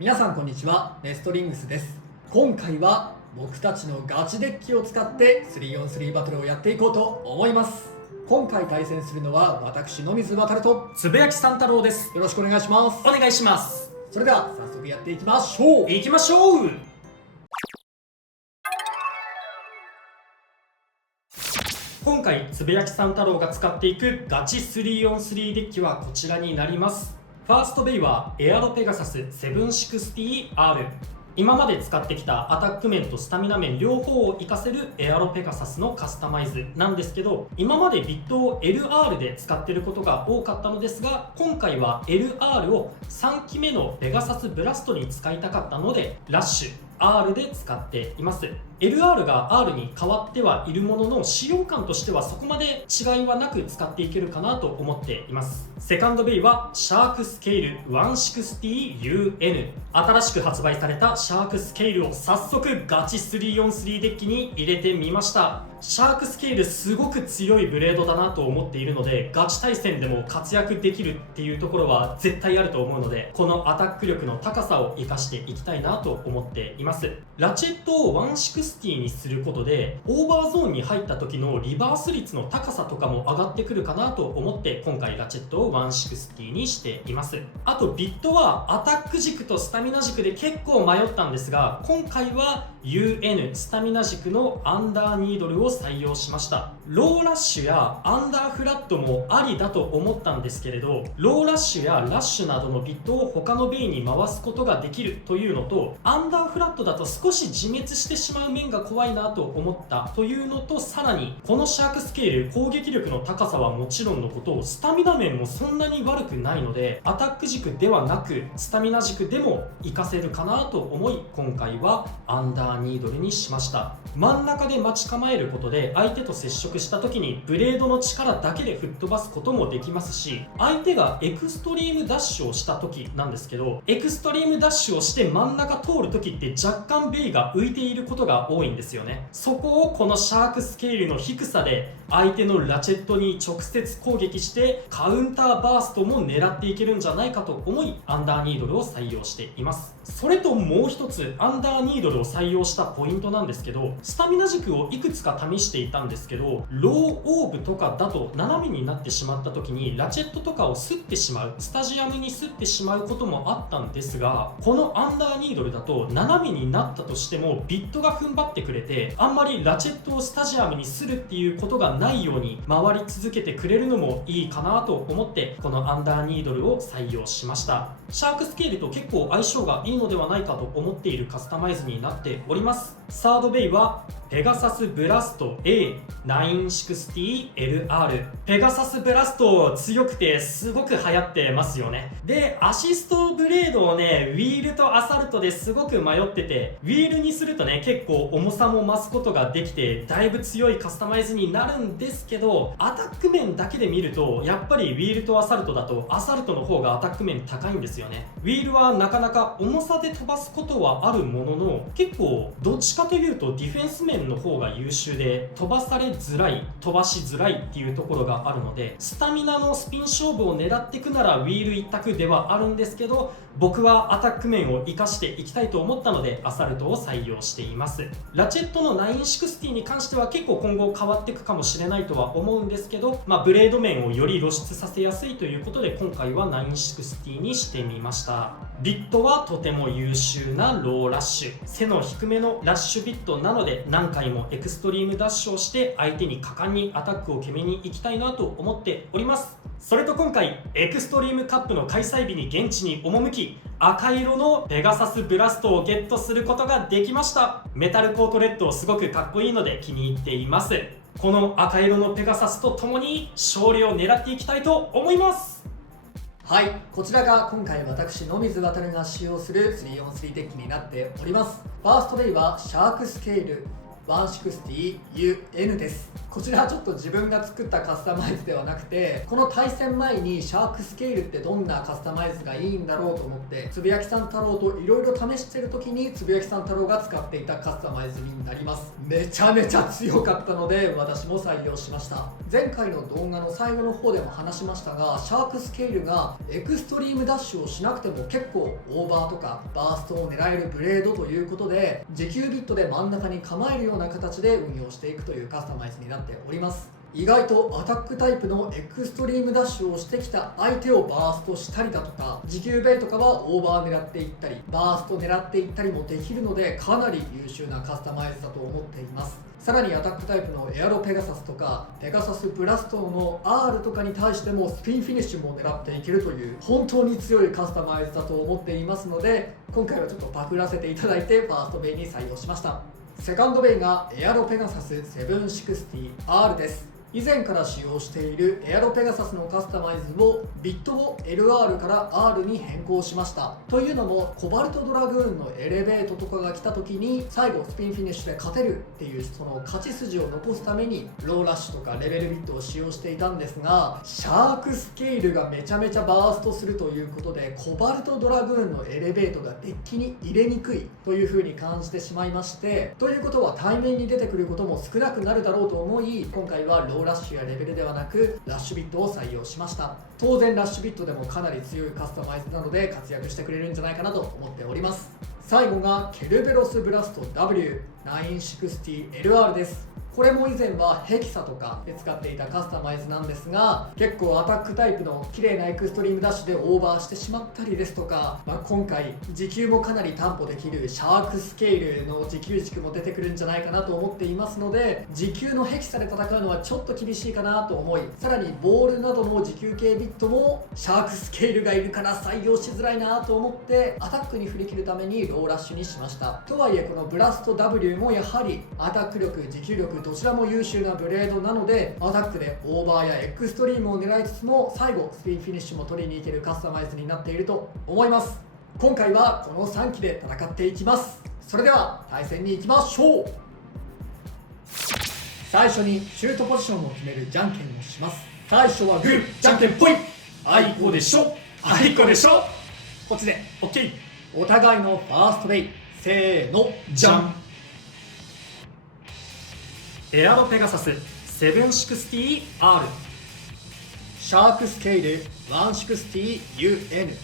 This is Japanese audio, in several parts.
皆さんこんにちは、ネストリングスです。今回は僕たちのガチデッキを使って 3on3 バトルをやっていこうと思います。今回対戦するのは私野水航とつぶやきさん太郎です。よろしくお願いします。お願いします。それでは早速やっていきましょう。行きましょう。今回つぶやきさん太郎が使っていくガチ 3on3 デッキはこちらになります。ファーストベイはエアロペガサス 760R。 今まで使ってきたアタック面とスタミナ面両方を活かせるエアロペガサスのカスタマイズなんですけど、今までビットを LR で使っていることが多かったのですが、今回は LR を3機目のペガサスブラストに使いたかったのでラッシュR で使っています。 LR が R に変わってはいるものの、使用感としてはそこまで違いはなく使っていけるかなと思っています。セカンドベイはシャークスケール 160UN。 新しく発売されたシャークスケールを早速ガチ 3on3 デッキに入れてみました。シャークスケールすごく強いブレードだなと思っているので、ガチ対戦でも活躍できるっていうところは絶対あると思うので、このアタック力の高さを生かしていきたいなと思っています。ラチェットを160にすることでオーバーゾーンに入った時のリバース率の高さとかも上がってくるかなと思って、今回ラチェットを160にしています。あとビットはアタック軸とスタミナ軸で結構迷ったんですが、今回は UN スタミナ軸のアンダーニードルを採用しました。ローラッシュやアンダーフラットもありだと思ったんですけれど、ローラッシュやラッシュなどのビットを他のベイに回すことができるというのと、アンダーフラットだと少し自滅してしまう面が怖いなと思ったというのと、さらにこのシャークスケール攻撃力の高さはもちろんのこと、スタミナ面もそんなに悪くないので、アタック軸ではなくスタミナ軸でも活かせるかなと思い、今回はアンダーニードルにしました。真ん中で待ち構えることで相手と接触した時にブレードの力だけで吹っ飛ばすこともできますし、相手がエクストリームダッシュをした時なんですけど、エクストリームダッシュをして真ん中通る時って若干ベイが浮いていることが多いんですよね。そこをこのシャークスケールの低さで相手のラチェットに直接攻撃してカウンターバーストも狙っていけるんじゃないかと思い、アンダーニードルを採用しています。それともう一つアンダーニードルを採用したポイントなんですけど、スタミナ軸をいくつか試していたんですけど、ローオーブとかだと斜めになってしまった時にラチェットとかを擦ってしまう、スタジアムに擦ってしまうこともあったんですが、このアンダーニードルだと斜めになったとしてもビットが踏ん張ってくれて、あんまりラチェットをスタジアムにするっていうことがないように回り続けてくれるのもいいかなと思って、このアンダーニードルを採用しました。シャークスケールと結構相性がいいのではないかと思っているカスタマイズになっております。サードベイはペガサスブラスト A960LR。 ペガサスブラスト強くてすごく流行ってますよね。でアシストブレードをね、ウィールとアサルトですごく迷ってて、ウィールにするとね結構重さも増すことができてだいぶ強いカスタマイズになるんですけど、アタック面だけで見るとやっぱりウィールとアサルトだとアサルトの方がアタック面高いんですよね。ウィールはなかなか重さで飛ばすことはあるものの、結構どっちかというとディフェンス面の方が優秀で飛ばされづらい、飛ばしづらいっていうところがあるので、スタミナのスピン勝負を狙っていくならウィール一択ではあるんですけど、僕はアタック面を活かしていきたいと思ったのでアサルトを採用しています。ラチェットの960に関しては結構今後変わっていくかもしれないとは思うんですけど、ブレード面をより露出させやすいということで今回は960にしてみました。ビットはとても優秀なローラッシュ、背の低めのラッシュビットなので何回もエクストリームダッシュをして相手に果敢にアタックを決めに行きたいなと思っております。それと今回エクストリームカップの開催日に現地に赴き、赤色のペガサスブラストをゲットすることができました。メタルコートレッドすごくかっこいいので気に入っています。この赤色のペガサスとともに勝利を狙っていきたいと思います。はい、こちらが今回私野水航が使用する 3on3 デッキになっております。ファーストベイはシャークスケール 160UN です。こちらはちょっと自分が作ったカスタマイズではなくて、この対戦前にシャークスケールってどんなカスタマイズがいいんだろうと思ってつぶやきさん太郎といろいろ試してる時につぶやきさん太郎が使っていたカスタマイズになります。めちゃめちゃ強かったので私も採用しました。前回の動画の最後の方でも話しましたが、シャークスケールがエクストリームダッシュをしなくても結構オーバーとかバーストを狙えるブレードということで、持久ビットで真ん中に構えるような形で運用していくというカスタマイズになっております。意外とアタックタイプのエクストリームダッシュをしてきた相手をバーストしたりだとか、持久ベイとかはオーバー狙っていったりバースト狙っていったりもできるので、かなり優秀なカスタマイズだと思っています。さらにアタックタイプのエアロペガサスとかペガサスブラストの R とかに対してもスピンフィニッシュも狙っていけるという本当に強いカスタマイズだと思っていますので、今回はちょっとパクらせていただいてファーストベイに採用しました。セカンドベイがエアロペガサス 760R です。以前から使用しているエアロペガサスのカスタマイズをビットを LR から R に変更しました。というのもコバルトドラグーンのエレベートとかが来た時に最後スピンフィニッシュで勝てるっていうその勝ち筋を残すためにローラッシュとかレベルビットを使用していたんですが、シャークスケールがめちゃめちゃバーストするということでコバルトドラグーンのエレベートがデッキに入れにくいという風に感じてしまいまして、ということは対面に出てくることも少なくなるだろうと思い、今回はローラッシュやレベルではなくラッシュビットを採用しました。当然ラッシュビットでもかなり強いカスタマイズなので活躍してくれるんじゃないかなと思っております。最後がケルベロスブラスト W960LR です。これも以前はヘキサとかで使っていたカスタマイズなんですが、結構アタックタイプの綺麗なエクストリームダッシュでオーバーしてしまったりですとか、今回時給もかなり担保できるシャークスケールの持久軸も出てくるんじゃないかなと思っていますので、時給のヘキサで戦うのはちょっと厳しいかなと思い、さらにボールなどの持久系ビットもシャークスケールがいるから採用しづらいなと思ってアタックに振り切るためにローラッシュにしました。とはいえこのブラスト W もやはりアタック力持久力どちらも優秀なブレードなので、アタックでオーバーやエクストリームを狙いつつも最後スピンフィニッシュも取りに行けるカスタマイズになっていると思います。今回はこの3機で戦っていきます。それでは対戦に行きましょう。最初にシュートポジションを決めるじゃんけんをします。最初はグーじゃんけんぽい。あいこでしょあいこでしょ。こっちで OK。 お互いのファーストベイせーのじゃん。エアロペガサス 760R。 シャークスケール 160UN。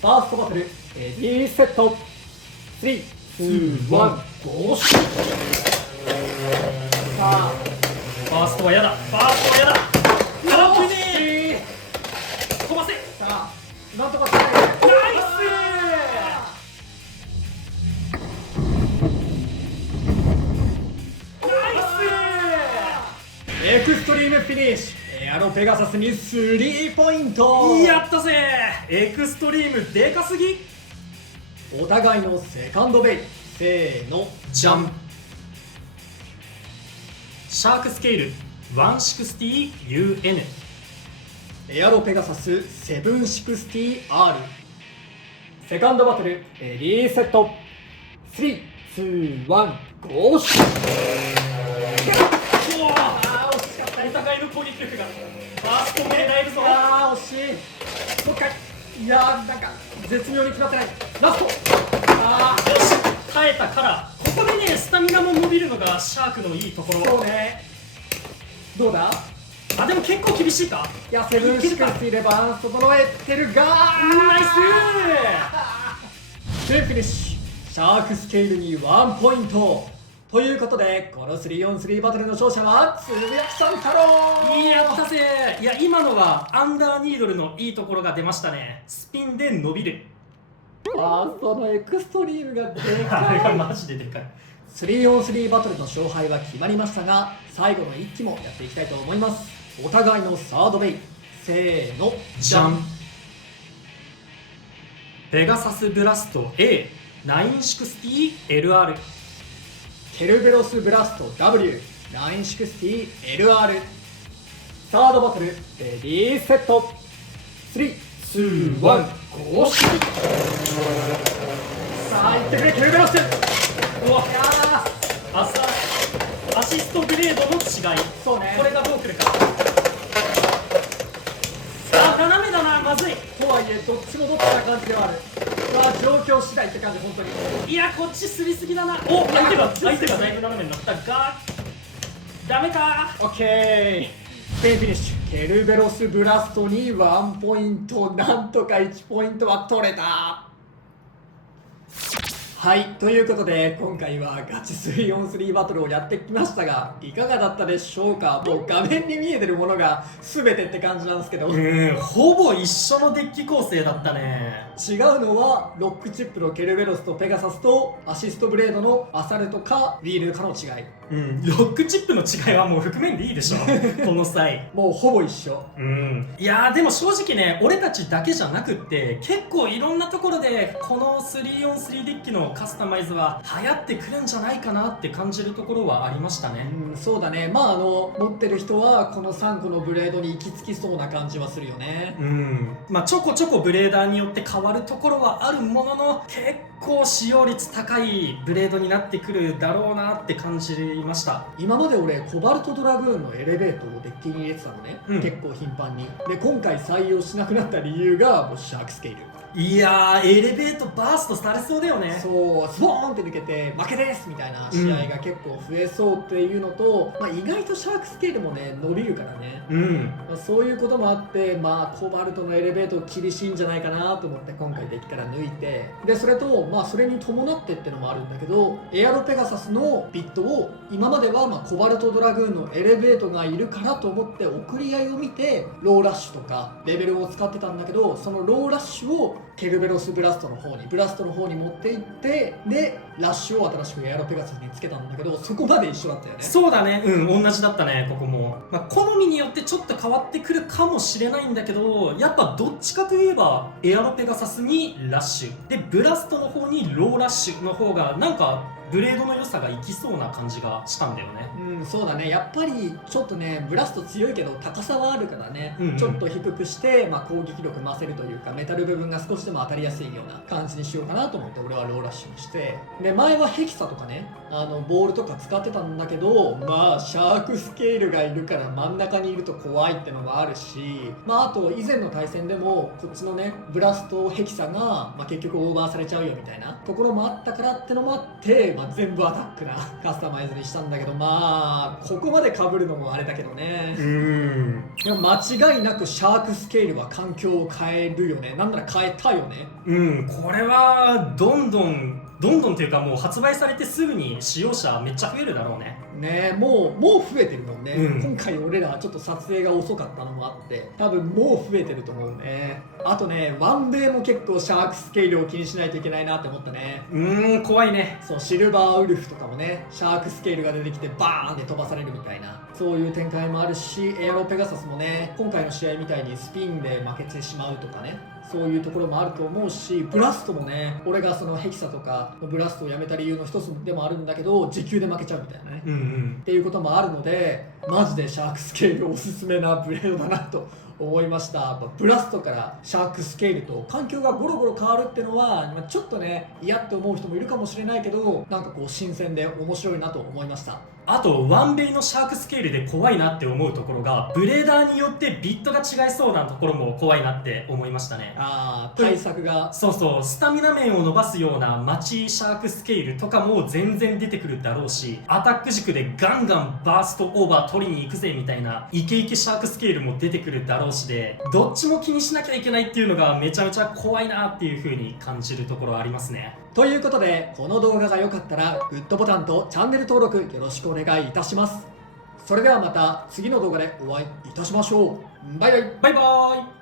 ファーストバトルレディーセット3、2、1、ゴーシュ。さあファーストはやだ、ファーストはやだ。惜しい。飛ばせ。さあなんとか耐える。ナイエクストリームフィニッシュ。エアロペガサスに3ポイント。やったぜ。エクストリームでかすぎ。お互いのセカンドベイせーのじゃん。シャークスケール 160UN。 エアロペガサス 760R。 セカンドバトルレディーセット3、2、1、ゴーシュ。お互いの攻撃力がファーストでだいぶぞ。あー惜しい。もう一回。いやーなんか絶妙に決まってない。ラスト。あーよし、耐えたから。ここでねスタミナも伸びるのがシャークのいいところ。そうね。どうだ。あでも結構厳しいか。いやセブンシックスでバランス整えてるがナイスでフィニッシュ。シャークスケールに1ポイントということで、この 3on3 バトルの勝者はつぶやきさん太郎。やったぜ。いや今のはアンダーニードルのいいところが出ましたね。スピンで伸びる。ファーストのエクストリームがであれかい。がマジででかい。3on3 バトルの勝敗は決まりましたが、最後の1機もやっていきたいと思います。お互いのサードベイせーのじゃん。ペガサスブラスト A960LR。 ケルベロスブラスト W960LR。 サードバトルレディーセット3、2、1、ゴーシュ。さあ行ってくれケルベロス。うわいやアシストグブレードの違い、そうねこれがどうくるか。斜めだな、まずい。とはいえどっちもどっちな感じではある。状況次第って感じ。本当にいや、こっちすりすぎだな。お、相手がだいぶ斜めになったが、ダメか。オッケー、スペインフィニッシュ。ケルベロスブラストに1ポイント、なんとか1ポイントは取れた。はい、ということで今回はガチ 3on3 バトルをやってきましたが、いかがだったでしょうか。もう画面に見えてるものが全てって感じなんですけど、ほぼ一緒のデッキ構成だったね。違うのはロックチップのケルベロスとペガサスとアシストブレードのアサルトかウィールかの違い。ロックチップの違いはもう覆面でいいでしょこの際。もうほぼ一緒。いやー、でも正直ね、俺たちだけじゃなくって結構いろんなところでこの 3on3 デッキのカスタマイズは流行ってくるんじゃないかなって感じるところはありましたね。そうだね。まあ持ってる人はこの3個のブレードに行き着きそうな感じはするよね。まあちょこちょこブレーダーによって変わるところはあるものの、結構使用率高いブレードになってくるだろうなって感じました。今まで俺コバルトドラグーンのエレベートをデッキに入れてたのね、結構頻繁に。で今回採用しなくなった理由がもうシャークスケール。いやー、エレベートバーストされそうだよね。そう、スボーンって抜けて負けですみたいな試合が結構増えそうっていうのと、まあ、意外とシャークスケールもね伸びるからね、まあ、そういうこともあって、まあコバルトのエレベート厳しいんじゃないかなと思って今回デッキから抜いて、でそれとまあそれに伴ってってのもあるんだけど、エアロペガサスのビットを今まではまあコバルトドラグーンのエレベートがいるからと思って送り合いを見てローラッシュとかレベルを使ってたんだけど、そのローラッシュをケルベロスブラストの方に持っていって、でラッシュを新しくエアロペガサスにつけたんだけど、そこまで一緒だったよね。そうだね、同じだったね。ここも、まあ、好みによってちょっと変わってくるかもしれないんだけど、やっぱどっちかといえばエアロペガサスにラッシュでブラストの方にローラッシュの方がなんかブレードの良さがいきそうな感じがしたんだよね。そうだね。やっぱりちょっとねブラスト強いけど高さはあるからね、ちょっと低くして、まあ、攻撃力増せるというかメタル部分が少しでも当たりやすいような感じにしようかなと思って俺はローラッシュにして、で前はヘキサとかねボールとか使ってたんだけど、まあシャークスケールがいるから真ん中にいると怖いってのもあるし、まああと以前の対戦でもこっちのねブラストヘキサが、まあ、結局オーバーされちゃうよみたいなところもあったからってのもあって、まあ、全部アタックなカスタマイズにしたんだけど、まあここまで被るのもあれだけどね。でも間違いなくシャークスケールは環境を変えるよね。なんなら変えたよね。これはどんどんっていうかもう発売されてすぐに使用者めっちゃ増えるだろうね。もう増えてるもんね、今回俺らちょっと撮影が遅かったのもあって多分もう増えてると思うね。あとねワンデーも結構シャークスケールを気にしないといけないなって思ったね。怖いね。そう、シルバーウルフとかもねシャークスケールが出てきてバーンって飛ばされるみたいな、そういう展開もあるし、エアロペガサスもね今回の試合みたいにスピンで負けてしまうとかね、そういうところもあると思うし、ブラストもね俺がそのヘキサとかブラストをやめた理由の一つでもあるんだけど時給で負けちゃうみたいなね、っていうこともあるので、マジでシャークスケールおすすめなブレードだなと思いました。ブラストからシャークスケールと環境がゴロゴロ変わるってのはちょっとね嫌って思う人もいるかもしれないけど、なんかこう新鮮で面白いなと思いました。あとワンベイのシャークスケールで怖いなって思うところが、ブレーダーによってビットが違いそうなところも怖いなって思いましたね。対策がそうスタミナ面を伸ばすようなマチシャークスケールとかも全然出てくるだろうし、アタック軸でガンガンバーストオーバー取りに行くぜみたいなイケイケシャークスケールも出てくるだろうしで、どっちも気にしなきゃいけないっていうのがめちゃめちゃ怖いなっていう風に感じるところありますね。ということでこの動画が良かったらグッドボタンとチャンネル登録よろしくお願いいたします。それではまた次の動画でお会いいたしましょう。バイバイ。バイバーイ。